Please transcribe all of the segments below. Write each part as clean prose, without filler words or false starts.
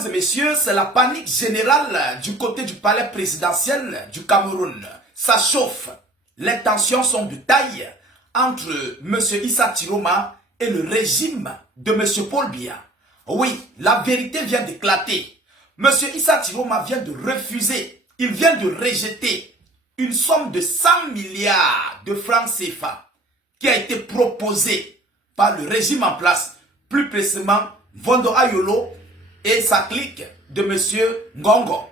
Mesdames et messieurs, c'est la panique générale du côté du palais présidentiel du Cameroun. Ça chauffe. Les tensions sont de taille entre M. Issa Tiroma et le régime de M. Paul Biya. Oui, la vérité vient d'éclater. M. Issa Tiroma vient de refuser, il vient de rejeter une somme de 100 milliards de francs CFA qui a été proposée par le régime en place, plus précisément Vondo Ayolo et sa clique de M. Ngongo,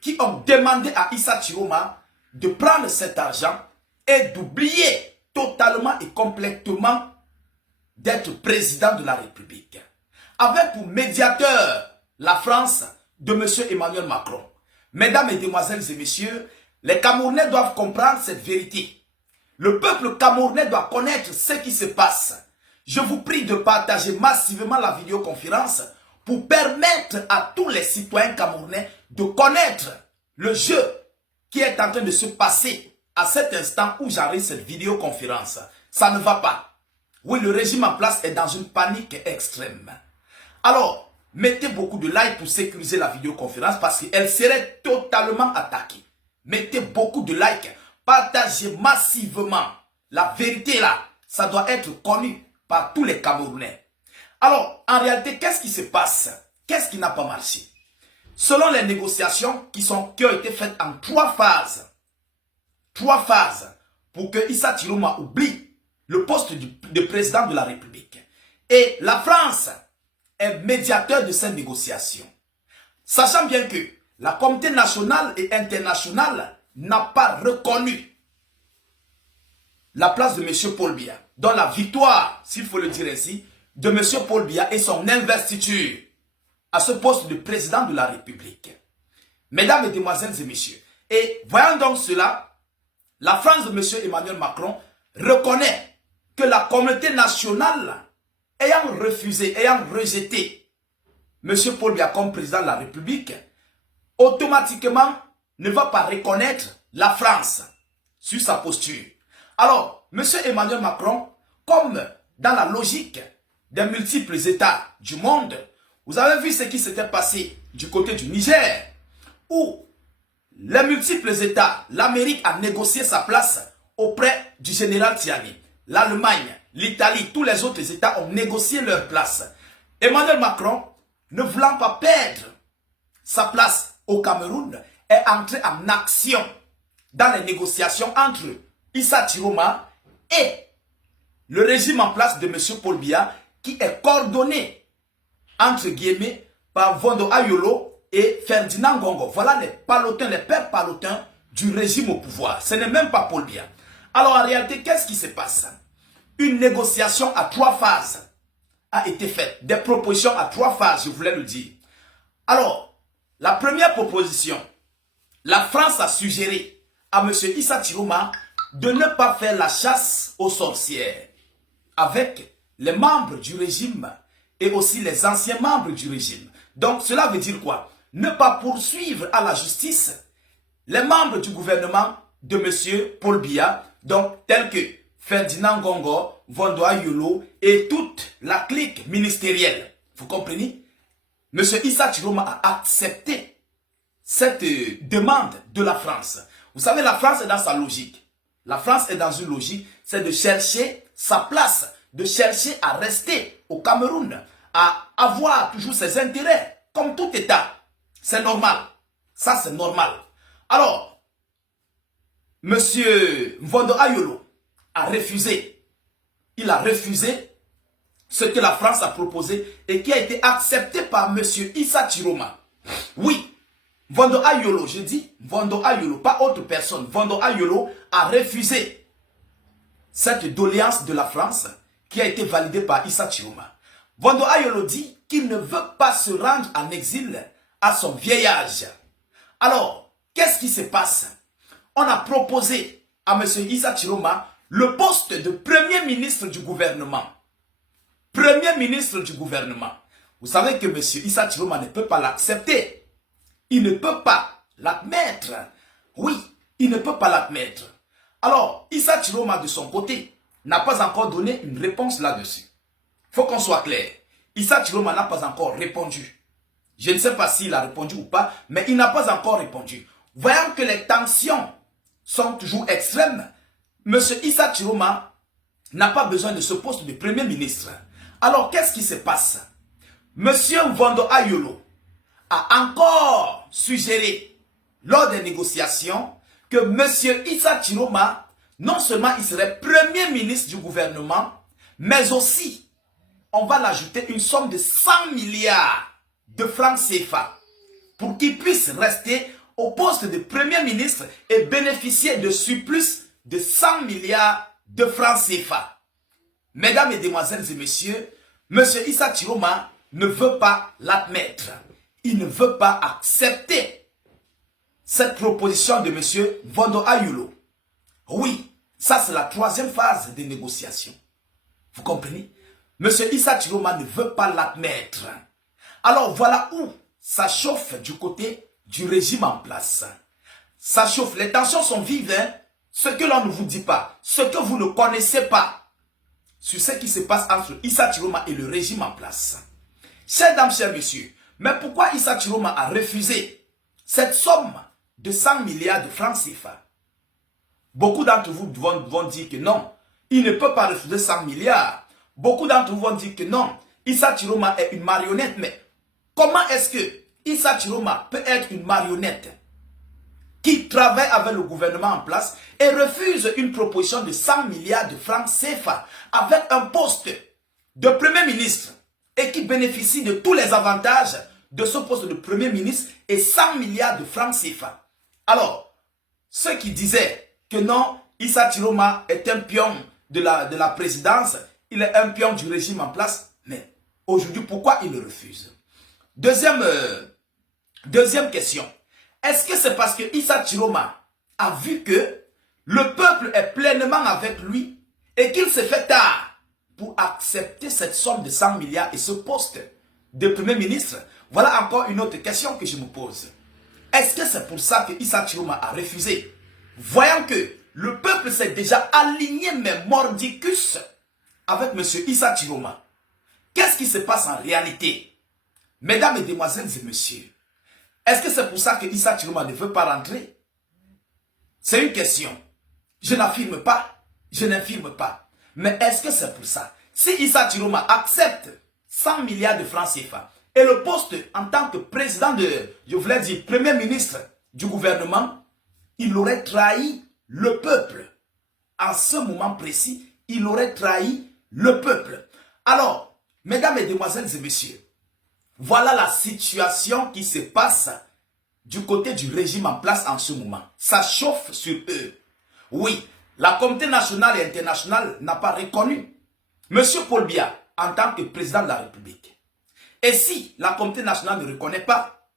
qui ont demandé à Issa Tiroma de prendre cet argent et d'oublier totalement et complètement d'être président de la République. Avec pour médiateur la France de M. Emmanuel Macron. Mesdames, Mesdemoiselles et Messieurs, les Camerounais doivent comprendre cette vérité. Le peuple camerounais doit connaître ce qui se passe. Je vous prie de partager massivement la vidéoconférence pour permettre à tous les citoyens camerounais de connaître le jeu qui est en train de se passer à cet instant où j'arrive cette vidéoconférence. Ça ne va pas. Oui, le régime en place est dans une panique extrême. Alors, mettez beaucoup de likes pour sécuriser la vidéoconférence parce qu'elle serait totalement attaquée. Mettez beaucoup de likes, partagez massivement. La vérité là, ça doit être connu par tous les Camerounais. Alors, en réalité, qu'est-ce qui se passe? Qu'est-ce qui n'a pas marché? Selon les négociations qui ont été faites en 3 phases, pour que Issa Tiroma oublie le poste de président de la République. Et la France est médiateur de ces négociations. Sachant bien que la communauté nationale et internationale n'a pas reconnu la place de M. Paul Biya, dont la victoire, s'il faut le dire ainsi, de M. Paul Biya et son investiture à ce poste de président de la République. Mesdames, Mesdemoiselles et Messieurs, et voyant donc cela, la France de M. Emmanuel Macron reconnaît que la communauté nationale, ayant refusé, ayant rejeté M. Paul Biya comme président de la République, automatiquement ne va pas reconnaître la France sur sa posture. Alors, M. Emmanuel Macron, comme dans la logique des multiples États du monde, vous avez vu ce qui s'était passé du côté du Niger, où les multiples États, l'Amérique a négocié sa place auprès du général Tiani. L'Allemagne, l'Italie, tous les autres États ont négocié leur place. Emmanuel Macron, ne voulant pas perdre sa place au Cameroun, est entré en action dans les négociations entre Issa Tiroma et le régime en place de M. Paul Biya, qui est coordonné, entre guillemets, par Vondo Ayolo et Ferdinand Ngongo. Voilà les palotins, les pères palotins du régime au pouvoir. Ce n'est même pas Paul Biya. Alors en réalité, qu'est-ce qui se passe? Une négociation à 3 phases a été faite. Des propositions à 3 phases, je voulais le dire. Alors, la première proposition, la France a suggéré à M. Issa Tiroma de ne pas faire la chasse aux sorcières avec les membres du régime et aussi les anciens membres du régime. Donc cela veut dire quoi? Ne pas poursuivre à la justice les membres du gouvernement de M. Paul Biya, donc tels que Ferdinand Ngongo, Vondo Ayolo et toute la clique ministérielle. Vous comprenez? M. Issa Tiroma a accepté cette demande de la France. Vous savez, la France est dans sa logique. La France est dans une logique, c'est de chercher sa place, de chercher à rester au Cameroun, à avoir toujours ses intérêts, comme tout État. C'est normal. Ça, c'est normal. Alors, M. Vondo Ayolo a refusé. Il a refusé ce que la France a proposé et qui a été accepté par M. Issa Tiroma. Oui, Vondo Ayolo, je dis Vondo Ayolo, pas autre personne. Vondo Ayolo a refusé cette doléance de la France qui a été validée par Issa Tiroma. Vondo Ayolo dit qu'il ne veut pas se rendre en exil à son vieil âge. Alors, qu'est-ce qui se passe? On a proposé à M. Issa Tiroma le poste de Premier ministre du gouvernement. Premier ministre du gouvernement. Vous savez que M. Issa Tiroma ne peut pas l'accepter. Il ne peut pas l'admettre. Oui, il ne peut pas l'admettre. Alors, Issa Tiroma de son côté n'a pas encore donné une réponse là-dessus. Il faut qu'on soit clair. Issa Tiroma n'a pas encore répondu. Je ne sais pas s'il a répondu ou pas, mais il n'a pas encore répondu. Voyant que les tensions sont toujours extrêmes, M. Issa Chiroma n'a pas besoin de ce poste de Premier ministre. Alors, qu'est-ce qui se passe? M. Mvondo Ayolo a encore suggéré, lors des négociations, que M. Issa Chiroma, non seulement il serait Premier ministre du gouvernement, mais aussi, on va l'ajouter une somme de 100 milliards de francs CFA pour qu'il puisse rester au poste de Premier ministre et bénéficier de surplus de 100 milliards de francs CFA. Mesdames, Mesdemoiselles et Messieurs, M. Issa Chiroma ne veut pas l'admettre. Il ne veut pas accepter cette proposition de M. Mvondo Ayolo. Oui, ça c'est la troisième phase des négociations. Vous comprenez? M. Issa Chiroma ne veut pas l'admettre. Alors voilà où ça chauffe du côté du régime en place. Ça chauffe, les tensions sont vives, hein? Ce que l'on ne vous dit pas, ce que vous ne connaissez pas, sur ce qui se passe entre Issa Chiroma et le régime en place. Chers dames, chers messieurs, mais pourquoi Issa Chiroma a refusé cette somme de 100 milliards de francs CFA? Beaucoup d'entre vous vont dire que non, il ne peut pas refuser 100 milliards. Beaucoup d'entre vous vont dire que non, Issa Chiroma est une marionnette. Mais comment est-ce que Issa Chiroma peut être une marionnette qui travaille avec le gouvernement en place et refuse une proposition de 100 milliards de francs CFA avec un poste de Premier ministre et qui bénéficie de tous les avantages de ce poste de Premier ministre et 100 milliards de francs CFA? Alors, ceux qui disaient que non, Issa Chiroma est un pion de la présidence, il est un pion du régime en place, mais aujourd'hui, pourquoi il le refuse? Deuxième question. Est-ce que c'est parce que Issa Chiroma a vu que le peuple est pleinement avec lui et qu'il s'est fait tard pour accepter cette somme de 100 milliards et ce poste de Premier ministre? Voilà encore une autre question que je me pose. Est-ce que c'est pour ça que Issa Chiroma a refusé? Voyant que le peuple s'est déjà aligné, mais mordicus, avec M. Issa Chiroma. Qu'est-ce qui se passe en réalité? Mesdames, Mesdemoiselles et Messieurs, est-ce que c'est pour ça que Issa Chiroma ne veut pas rentrer? C'est une question. Je n'affirme pas, je n'infirme pas. Mais est-ce que c'est pour ça? Si Issa Chiroma accepte 100 milliards de francs CFA et le poste en tant que président de, je voulais dire, Premier ministre du gouvernement, il aurait trahi le peuple. En ce moment précis, il aurait trahi le peuple. Alors, mesdames, mesdemoiselles et messieurs, voilà la situation qui se passe du côté du régime en place en ce moment. Ça chauffe sur eux. Oui, la communauté nationale et internationale n'a pas reconnu M. Paul Biya en tant que président de la République. Et si la communauté nationale ne reconnaît pas,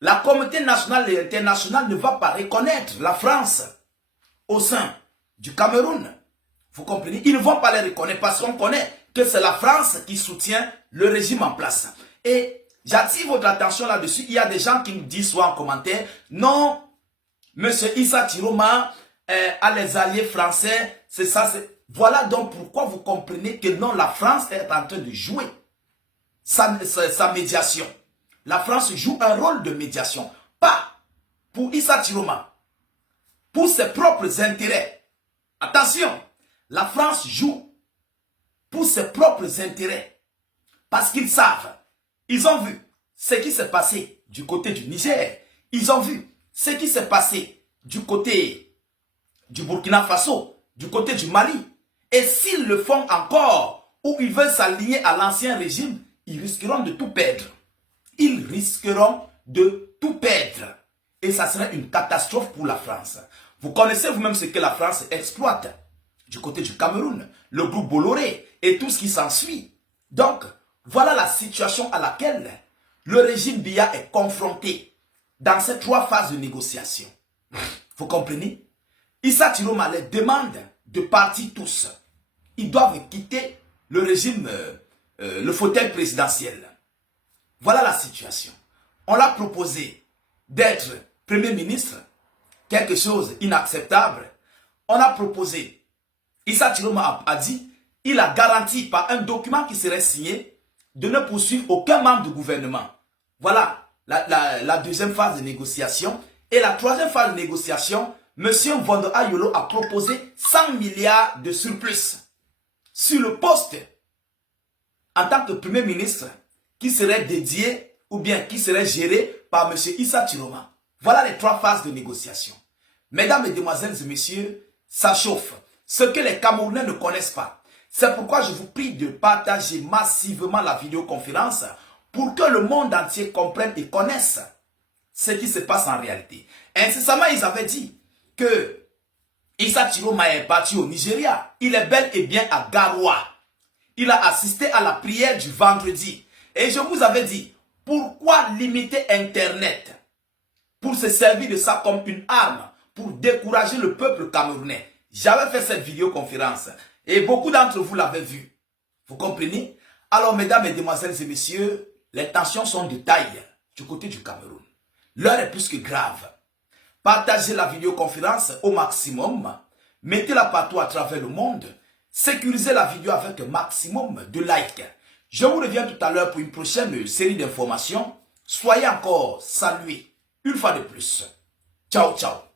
la communauté nationale et internationale ne va pas reconnaître la France au sein du Cameroun. Vous comprenez? Ils ne vont pas les reconnaître parce qu'on connaît que c'est la France qui soutient le régime en place. Et j'attire votre attention là-dessus. Il y a des gens qui nous disent soit en commentaire, non, M. Issa Chiroma a les alliés français, c'est ça. Voilà donc pourquoi vous comprenez que non, la France est en train de jouer sa médiation. La France joue un rôle de médiation. Pas pour Issa Chiroma, pour ses propres intérêts. Attention, la France joue pour ses propres intérêts. Parce qu'ils savent, ils ont vu ce qui s'est passé du côté du Niger. Ils ont vu ce qui s'est passé du côté du Burkina Faso, du côté du Mali. Et s'ils le font encore, ou ils veulent s'aligner à l'ancien régime, ils risqueront de tout perdre. Ils risqueront de tout perdre. Et ça serait une catastrophe pour la France. Vous connaissez vous-même ce que la France exploite du côté du Cameroun, le groupe Bolloré et tout ce qui s'ensuit. Donc, voilà la situation à laquelle le régime Biya est confronté dans ces trois phases de négociation. Vous comprenez? Issa Chiroma les demande de partir tous. Ils doivent quitter le régime, le fauteuil présidentiel. Voilà la situation. On l'a proposé d'être Premier ministre, quelque chose d'inacceptable. On a proposé, Issa Chiroma a dit, il a garanti par un document qui serait signé de ne poursuivre aucun membre du gouvernement. Voilà la deuxième phase de négociation. Et la troisième phase de négociation, M. Mvondo Ayolo a proposé 100 milliards de surplus sur le poste en tant que Premier ministre qui serait dédié ou bien qui serait géré par M. Issa Chiroma. Voilà les trois phases de négociation. Mesdames, Mesdemoiselles et Messieurs, ça chauffe. Ce que les Camerounais ne connaissent pas. C'est pourquoi je vous prie de partager massivement la vidéoconférence pour que le monde entier comprenne et connaisse ce qui se passe en réalité. Incessamment, ils avaient dit que Issa Chiroma est parti au Nigeria. Il est bel et bien à Garoua. Il a assisté à la prière du vendredi. Et je vous avais dit, pourquoi limiter Internet pour se servir de ça comme une arme pour décourager le peuple camerounais? J'avais fait cette vidéoconférence et beaucoup d'entre vous l'avaient vue. Vous comprenez? Alors, mesdames, mesdemoiselles et messieurs, les tensions sont de taille du côté du Cameroun. L'heure est plus que grave. Partagez la vidéoconférence au maximum. Mettez-la partout à travers le monde. Sécurisez la vidéo avec un maximum de likes. Je vous reviens tout à l'heure pour une prochaine série d'informations. Soyez encore salués une fois de plus. Ciao, ciao.